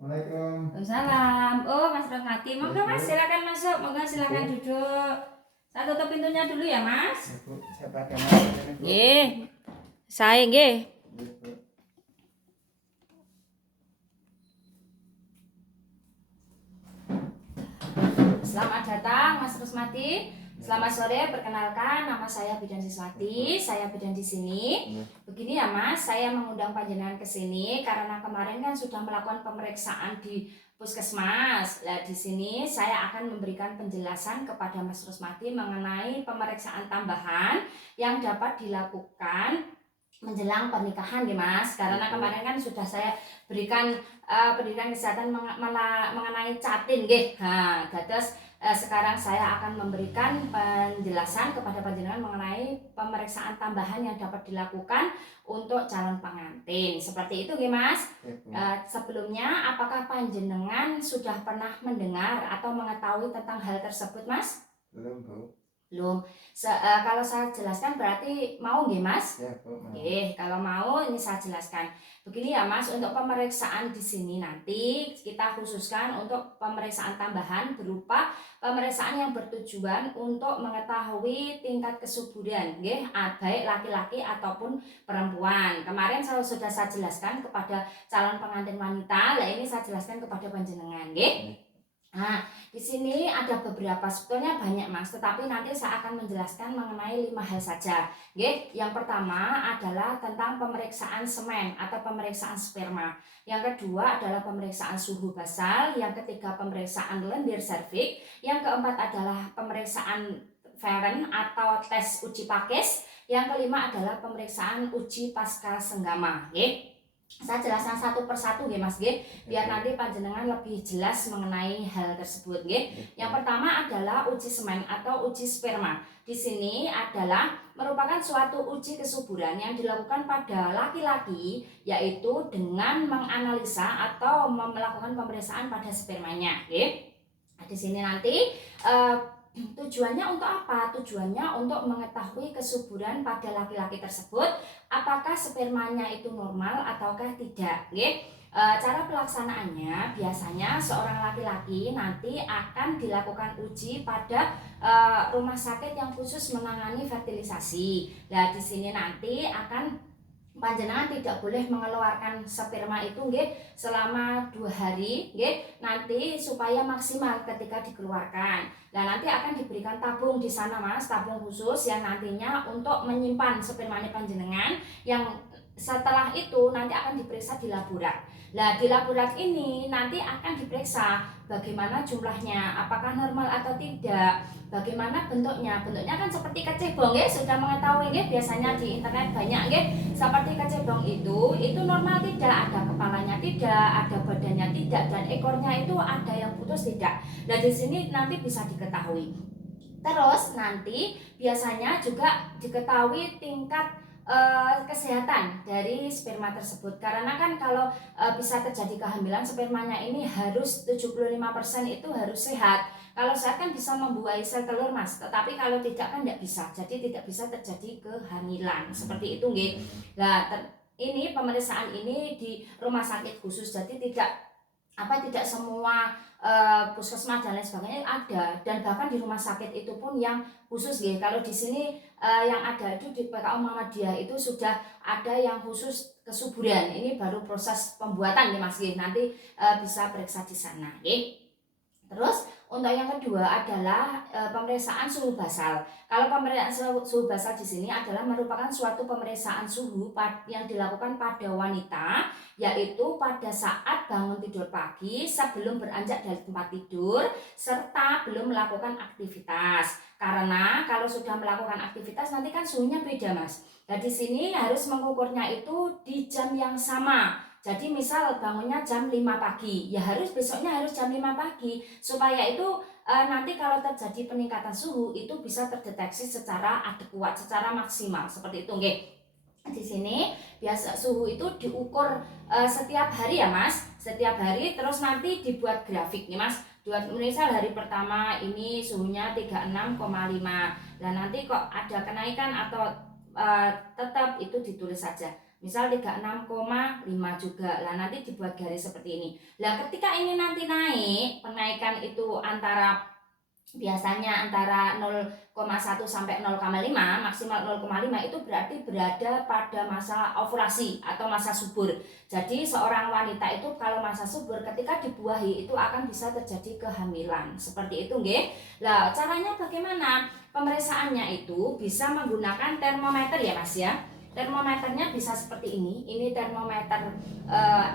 Waalaikumsalam. Oh, Mas Rahmati, monggo Mas, silakan masuk. Monggo silakan duduk. Saya tutup pintunya dulu ya, Mas. Saya pakai masker ini, Bu. Nggih. Saya nggih. Selamat datang Mas Rusmati. Selamat sore, perkenalkan nama saya Bidan Siswati. Saya bidan di sini. Begini ya Mas, saya mengundang panjenengan ke sini karena kemarin kan sudah melakukan pemeriksaan di Puskesmas. Nah, di sini saya akan memberikan penjelasan kepada Mas Rusmati mengenai pemeriksaan tambahan yang dapat dilakukan menjelang pernikahan ya Mas. Karena kemarin kan sudah saya berikan pendidikan kesehatan mengenai catin nggih. Nah, terus sekarang saya akan memberikan penjelasan kepada panjenengan mengenai pemeriksaan tambahan yang dapat dilakukan untuk calon pengantin. Seperti itu nggih Mas. Sebelumnya apakah panjenengan sudah pernah mendengar atau mengetahui tentang hal tersebut Mas? Belum, Bu. Belum. Kalau saya jelaskan berarti mau nggih Mas? Ya, Bu. Oke, kalau mau ini saya jelaskan. Begini ya Mas, untuk pemeriksaan di sini nanti kita khususkan untuk pemeriksaan tambahan berupa pemeriksaan yang bertujuan untuk mengetahui tingkat kesuburan, nggih, baik laki-laki ataupun perempuan. Kemarin sudah saya jelaskan kepada calon pengantin wanita, lah ini saya jelaskan kepada panjenengan, nggih. Nah, di sini ada beberapa, sebetulnya banyak Mas, tetapi nanti saya akan menjelaskan mengenai 5 hal saja. Oke, yang pertama adalah tentang pemeriksaan semen atau pemeriksaan sperma. Yang kedua adalah pemeriksaan suhu basal, yang ketiga pemeriksaan lendir serviks, yang keempat adalah pemeriksaan Feren atau tes uji pakis, yang kelima adalah pemeriksaan uji pasca senggama. Oke. Saya jelaskan satu persatu nggih Mas nggih, biar nanti panjenengan lebih jelas mengenai hal tersebut nggih. Yang pertama adalah uji semen atau uji sperma. Di sini adalah merupakan suatu uji kesuburan yang dilakukan pada laki-laki, yaitu dengan menganalisa atau melakukan pemeriksaan pada spermanya nggih. Nah, di sini nanti tujuannya untuk apa? Tujuannya untuk mengetahui kesuburan pada laki-laki tersebut, apakah spermanya itu normal ataukah tidak, nggih. Cara pelaksanaannya biasanya seorang laki-laki nanti akan dilakukan uji pada rumah sakit yang khusus menangani fertilisasi. Nah, di sini nanti akan panjenengan tidak boleh mengeluarkan sperma itu nggih selama 2 hari nggih, nanti supaya maksimal ketika dikeluarkan. Nah, nanti akan diberikan tabung di sana Mas, tabung khusus yang nantinya untuk menyimpan spermanya panjenengan, yang setelah itu nanti akan diperiksa di laborat. Nah, di laborat ini nanti akan diperiksa bagaimana jumlahnya, apakah normal atau tidak, bagaimana bentuknya. Bentuknya kan seperti kecebong ya, sudah mengetahui ya, biasanya di internet banyak ya, seperti kecebong itu normal tidak, ada kepalanya tidak, ada badannya tidak, dan ekornya itu ada yang putus tidak. Nah, di sini nanti bisa diketahui. Terus nanti biasanya juga diketahui tingkat kesehatan dari sperma tersebut, karena kan kalau bisa terjadi kehamilan, spermanya ini harus 75% itu harus sehat. Kalau sehat kan bisa membuahi sel telur Mas, tetapi kalau tidak kan tidak bisa, jadi tidak bisa terjadi kehamilan seperti itu nggih. Nah, ini pemeriksaan ini di rumah sakit khusus, jadi tidak semua puskesmas dan lain sebagainya ada, dan bahkan di rumah sakit itu pun yang khusus nggih. Kalau di sini yang ada itu di PKU Muhammadiyah itu sudah ada yang khusus kesuburan. Ini baru proses pembuatan nih Mas nggih. Nanti bisa periksa di sana nggih. Terus untuk yang kedua adalah pemeriksaan suhu basal. Kalau pemeriksaan suhu basal di sini adalah merupakan suatu pemeriksaan suhu yang dilakukan pada wanita, yaitu pada saat bangun tidur pagi sebelum beranjak dari tempat tidur serta belum melakukan aktivitas. Karena kalau sudah melakukan aktivitas nanti kan suhunya beda Mas. Nah, di sini harus mengukurnya itu di jam yang sama. Jadi misal bangunnya jam 5 pagi, ya harus besoknya harus jam 5 pagi supaya itu nanti kalau terjadi peningkatan suhu itu bisa terdeteksi secara adekuat, secara maksimal seperti itu nggih. Di sini biasa suhu itu diukur setiap hari ya Mas, setiap hari, terus nanti dibuat grafik nih Mas. Misal hari pertama ini suhunya 36,5. Dan nanti kok ada kenaikan atau tetap itu ditulis saja. Misal 36,5 juga. Lah nanti dibuat garis seperti ini. Lah ketika ini nanti naik, penaikan itu biasanya antara 0,1 sampai 0,5, maksimal 0,5, itu berarti berada pada masa ovulasi atau masa subur. Jadi seorang wanita itu kalau masa subur ketika dibuahi itu akan bisa terjadi kehamilan. Seperti itu nggih. Lah caranya bagaimana? Pemeriksaannya itu bisa menggunakan termometer ya Mas ya. Termometernya bisa seperti ini termometer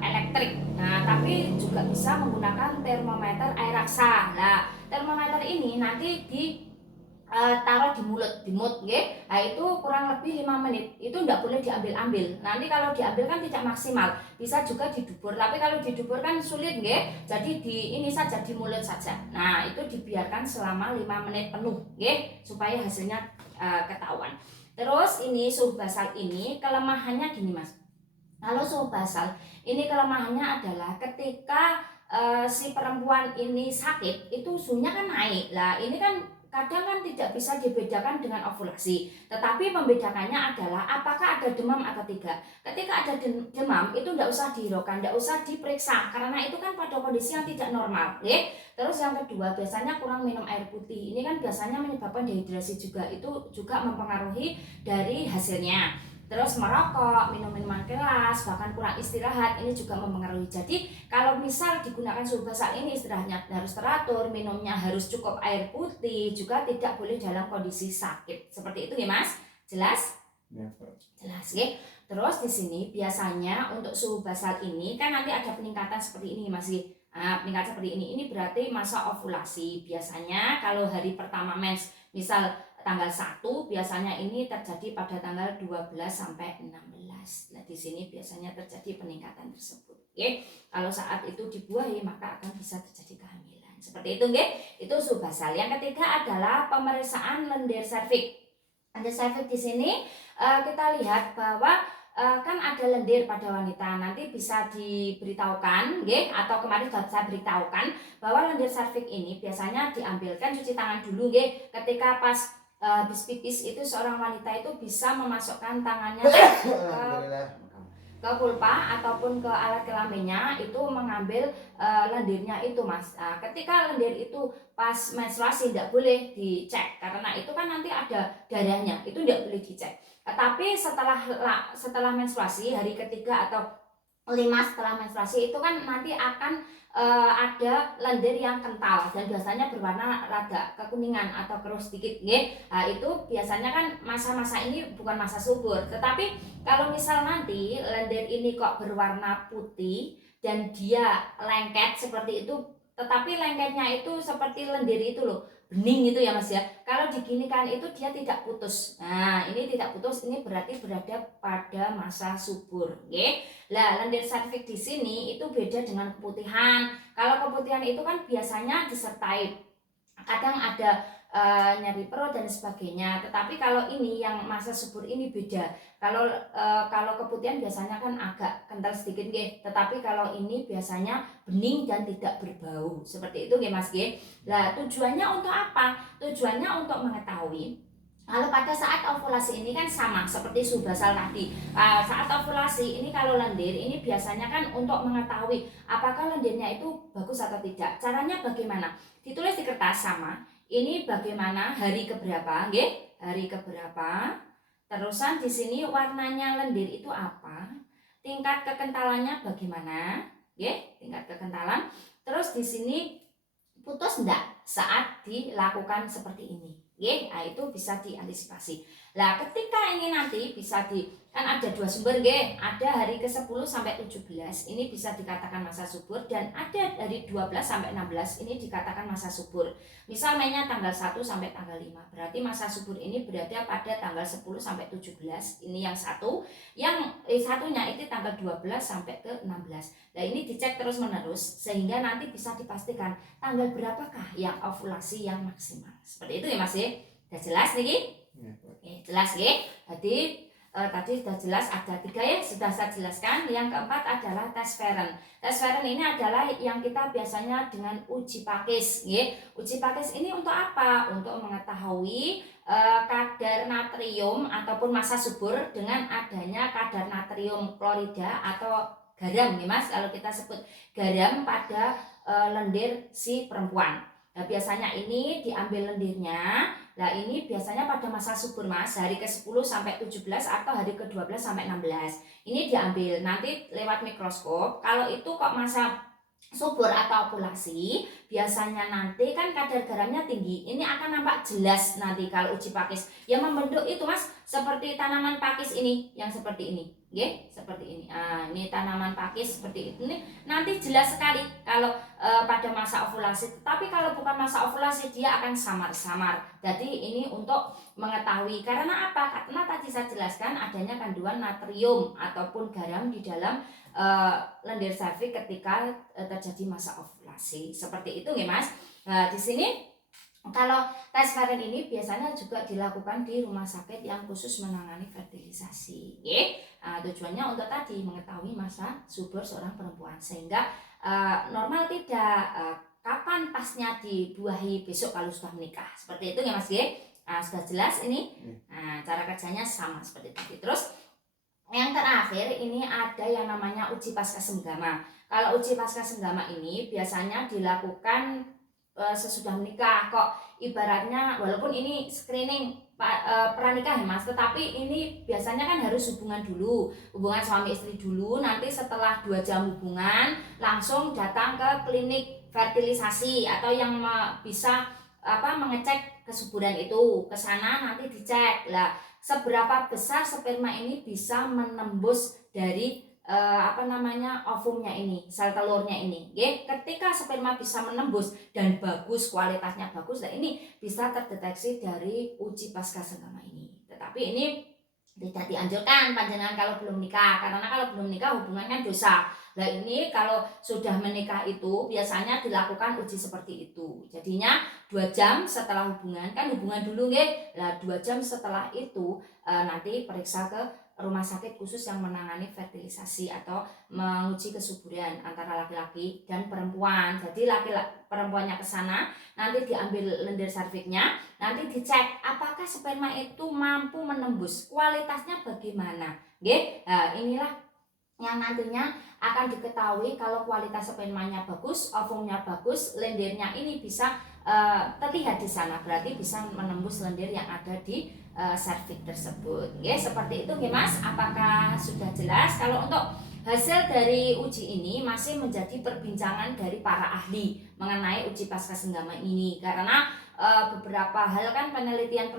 elektrik. Nah, tapi juga bisa menggunakan termometer air raksa. Nah, termometer ini nanti taruh di mulut, di mut, nggih. Nah, itu kurang lebih 5 menit. Itu enggak boleh diambil-ambil. Nanti kalau diambil kan tidak maksimal. Bisa juga didubur. Tapi kalau didubur kan sulit, nggih. Jadi ini saja di mulut saja. Nah, itu dibiarkan selama 5 menit penuh, nggih, supaya hasilnya ketahuan. Terus ini suhu basal ini kelemahannya gini, Mas. Kalau suhu basal ini kelemahannya adalah ketika si perempuan ini sakit, itu suhunya kan naik. Lah, ini kan kadang kan tidak bisa dibedakan dengan ovulasi. Tetapi membedakannya adalah apakah ada demam atau tidak. Ketika ada demam itu tidak usah dihiraukan, tidak usah diperiksa karena itu kan pada kondisi yang tidak normal, ya. Terus yang kedua, biasanya kurang minum air putih. Ini kan biasanya menyebabkan dehidrasi juga. Itu juga mempengaruhi dari hasilnya. Terus merokok, minum minuman keras, bahkan kurang istirahat, ini juga mempengaruhi. Jadi kalau misal digunakan suhu basal ini, istirahatnya harus teratur, minumnya harus cukup air putih, juga tidak boleh dalam kondisi sakit. Seperti itu ya Mas? Jelas? Ya, Pak. Jelas ya. Terus di sini biasanya untuk suhu basal ini kan nanti ada peningkatan seperti ini Mas. Peningkatan seperti ini berarti masa ovulasi. Biasanya kalau hari pertama mens, misal tanggal 1, biasanya ini terjadi pada tanggal 12 sampai 16. Nah, di sini biasanya terjadi peningkatan tersebut. Oke. Kalau saat itu dibuahi maka akan bisa terjadi kehamilan. Seperti itu nggih. Itu suhu basal. Yang ketiga adalah pemeriksaan lendir serviks. Lendir serviks di sini kita lihat bahwa kan ada lendir pada wanita. Nanti bisa diberitahukan nggih, atau kemarin sudah saya beritahukan bahwa lendir serviks ini biasanya diambilkan, cuci tangan dulu nggih. Ketika pas habis pipis itu seorang wanita itu bisa memasukkan tangannya ke vulva ataupun ke alat kelaminnya, itu mengambil lendirnya itu Mas. Ketika lendir itu pas menstruasi tidak boleh dicek karena itu kan nanti ada darahnya, itu tidak boleh dicek. Tapi setelah menstruasi, hari ketiga atau 5 setelah menstruasi itu kan nanti akan ada lendir yang kental dan biasanya berwarna rada kekuningan atau keruh sedikit nggih. Nah, itu biasanya kan masa-masa ini bukan masa subur. Tetapi kalau misal nanti lendir ini kok berwarna putih dan dia lengket seperti itu, tetapi lengketnya itu seperti lendir itu loh, bening itu ya Mas ya. Kalau diginikan itu dia tidak putus. Nah, ini tidak putus, ini berarti berada pada masa subur, nggih. Lah, lendir serviks di sini itu beda dengan keputihan. Kalau keputihan itu kan biasanya disertai kadang ada nyeri perut dan sebagainya. Tetapi kalau ini yang masa subur ini beda. Kalau keputihan biasanya kan agak kental sedikit nggih, tetapi kalau ini biasanya bening dan tidak berbau. Seperti itu nggih Mas nggih. Lah, tujuannya untuk apa? Tujuannya untuk mengetahui kalau pada saat ovulasi ini kan sama seperti suhu basal tadi. Saat ovulasi ini kalau lendir ini biasanya kan untuk mengetahui apakah lendirnya itu bagus atau tidak. Caranya bagaimana? Ditulis di kertas sama. Ini bagaimana hari keberapa, nggih? Hari keberapa? Terusan di sini warnanya lendir itu apa? Tingkat kekentalannya bagaimana? Nggih, tingkat kekentalan. Terus di sini putus enggak saat dilakukan seperti ini? Nah, itu bisa diantisipasi. Lah, ketika ini nanti bisa kan ada 2 sumber nggih, ada hari ke-10 sampai 17 ini bisa dikatakan masa subur, dan ada dari 12 sampai 16 ini dikatakan masa subur. Misal mainnya tanggal 1 sampai tanggal 5, berarti masa subur ini berada pada tanggal 10 sampai 17. Ini yang satu, yang satunya itu tanggal 12 sampai ke 16. Nah, ini dicek terus-menerus sehingga nanti bisa dipastikan tanggal berapakah yang ovulasi yang maksimal. Seperti itu ya Mas ya. Udah jelas nih? Ya, Pak. Jelas nggih. Jadi tadi sudah jelas ada 3 ya, sudah saya jelaskan. Yang keempat adalah tes Feren. Tes Feren ini adalah yang kita biasanya dengan uji pakis, ya. Uji pakis ini untuk apa? Untuk mengetahui kadar natrium ataupun massa subur dengan adanya kadar natrium klorida atau garam, ya Mas. Kalau kita sebut garam pada lendir si perempuan. Nah, biasanya ini diambil lendirnya. Nah, ini biasanya pada masa subur Mas, hari ke-10 sampai 17 atau hari ke-12 sampai 16. Ini diambil nanti lewat mikroskop. Kalau itu kok masa subur atau ovulasi, biasanya nanti kan kadar garamnya tinggi. Ini akan nampak jelas nanti kalau uji pakis. Yang membentuk itu Mas, seperti tanaman pakis ini, yang seperti ini. Oke, seperti ini. Nah, ini tanaman pakis seperti ini. Nanti jelas sekali kalau pada masa ovulasi. Tapi kalau bukan masa ovulasi, dia akan samar-samar. Jadi ini untuk mengetahui. Karena apa? Karena tadi saya jelaskan adanya kandungan natrium ataupun garam di dalam lendir serviks ketika terjadi masa ovulasi. Seperti itu ya Mas. Nah, di sini kalau tes Feren ini biasanya juga dilakukan di rumah sakit yang khusus menangani fertilisasi. Tujuannya untuk tadi mengetahui masa subur seorang perempuan sehingga normal tidak, kapan pasnya dibuahi besok kalau sudah menikah. Seperti itu ya Mas. Sudah jelas ini. Cara kerjanya sama seperti tadi. Terus yang terakhir ini ada yang namanya uji pasca senggama. Kalau uji pasca senggama ini biasanya dilakukan sesudah menikah. Kok ibaratnya walaupun ini screening pranikah ya Mas, tetapi ini biasanya kan harus hubungan dulu, hubungan suami istri dulu. Nanti setelah 2 jam hubungan langsung datang ke klinik fertilisasi atau yang bisa mengecek kesuburan itu. Ke sana nanti dicek lah seberapa besar sperma ini bisa menembus dari ovumnya ini, sel telurnya ini. Ketika sperma bisa menembus dan bagus, kualitasnya bagus, nah ini bisa terdeteksi dari uji pasca senggama ini. Tetapi ini tidak dianjurkan panjenengan kalau belum nikah, karena kalau belum nikah hubungan kan dosa. Nah ini kalau sudah menikah itu biasanya dilakukan uji seperti itu. Jadinya 2 jam setelah hubungan, kan hubungan dulu nggih. Nah 2 jam setelah itu nanti periksa ke rumah sakit khusus yang menangani fertilisasi atau menguji kesuburan antara laki-laki dan perempuan. Jadi perempuannya ke sana, nanti diambil lendir serviksnya, nanti dicek apakah sperma itu mampu menembus, kualitasnya bagaimana. Nah, inilah yang nantinya akan diketahui kalau kualitas spermanya bagus, ovumnya bagus, lendirnya ini bisa terlihat di sana, berarti bisa menembus lendir yang ada di serviks tersebut. Seperti itu Mas. Apakah sudah jelas? Kalau untuk hasil dari uji ini masih menjadi perbincangan dari para ahli mengenai uji pasca senggama ini, karena beberapa hal kan penelitian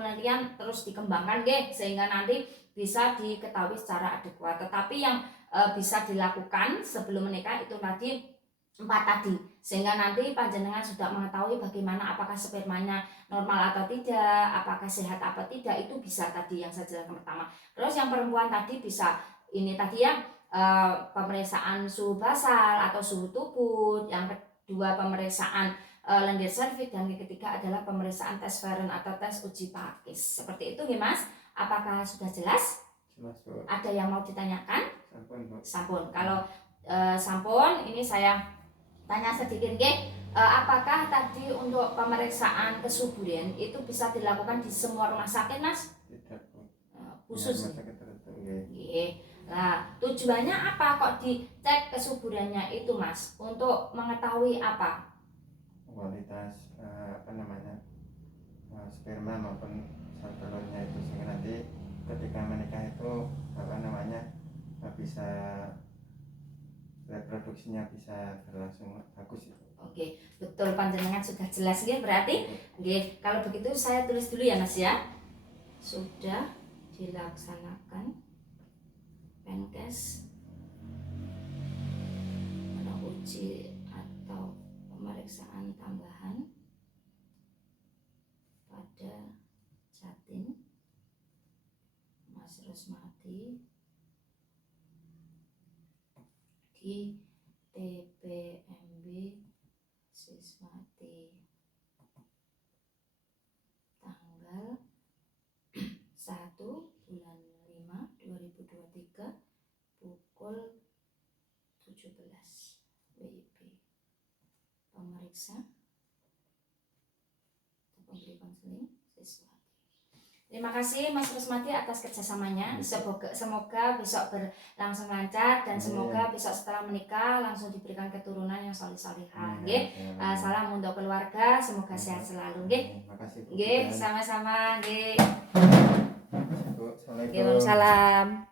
terus dikembangkan sehingga nanti bisa diketahui secara adekuat. Tetapi yang bisa dilakukan sebelum menikah itu tadi 4 tadi, sehingga nanti panjenengan sudah mengetahui bagaimana apakah spermanya normal atau tidak, apakah sehat apa tidak, itu bisa tadi yang saya jelaskan pertama. Terus yang perempuan tadi bisa ini tadi ya, pemeriksaan suhu basal atau suhu tubuh, yang kedua pemeriksaan lendir serviks, dan yang ketiga adalah pemeriksaan tes Feren atau tes uji pakis. Seperti itu ya Mas. Apakah sudah jelas? Jelas, Bu. Ada yang mau ditanyakan? Sampun, Bu. Sampun. Kalau sampun, ini saya tanya sedikit apakah tadi untuk pemeriksaan kesuburan itu bisa dilakukan di semua rumah sakit Mas? Tidak, Bu. Khusus. Rumah sakit tertentu, Nah, tujuannya apa kok dicek kesuburannya itu Mas? Untuk mengetahui apa? Kualitas sperma maupun sel telurnya itu, sehingga nanti ketika menikah itu bisa reproduksinya bisa berlangsung bagus itu. Oke, betul panjenengan sudah jelas berarti. Kalau begitu saya tulis dulu ya Mas ya. Sudah dilaksanakan Menkes uji atau pemeriksaan tambahan pada Jatin Mas Rusmati di TPMB Sismati tanggal 1 bulan 5 memeriksa pemberi konseling siswa. Terima kasih Mas Rusmati atas kerjasamanya. Semoga besok berlangsung lancar dan semoga besok setelah menikah langsung diberikan keturunan yang soleh-solehah. Nggih. Salam untuk keluarga, semoga sehat selalu. Nggih. Nggih, sama-sama. Nggih. Assalamualaikum. Waalaikumsalam.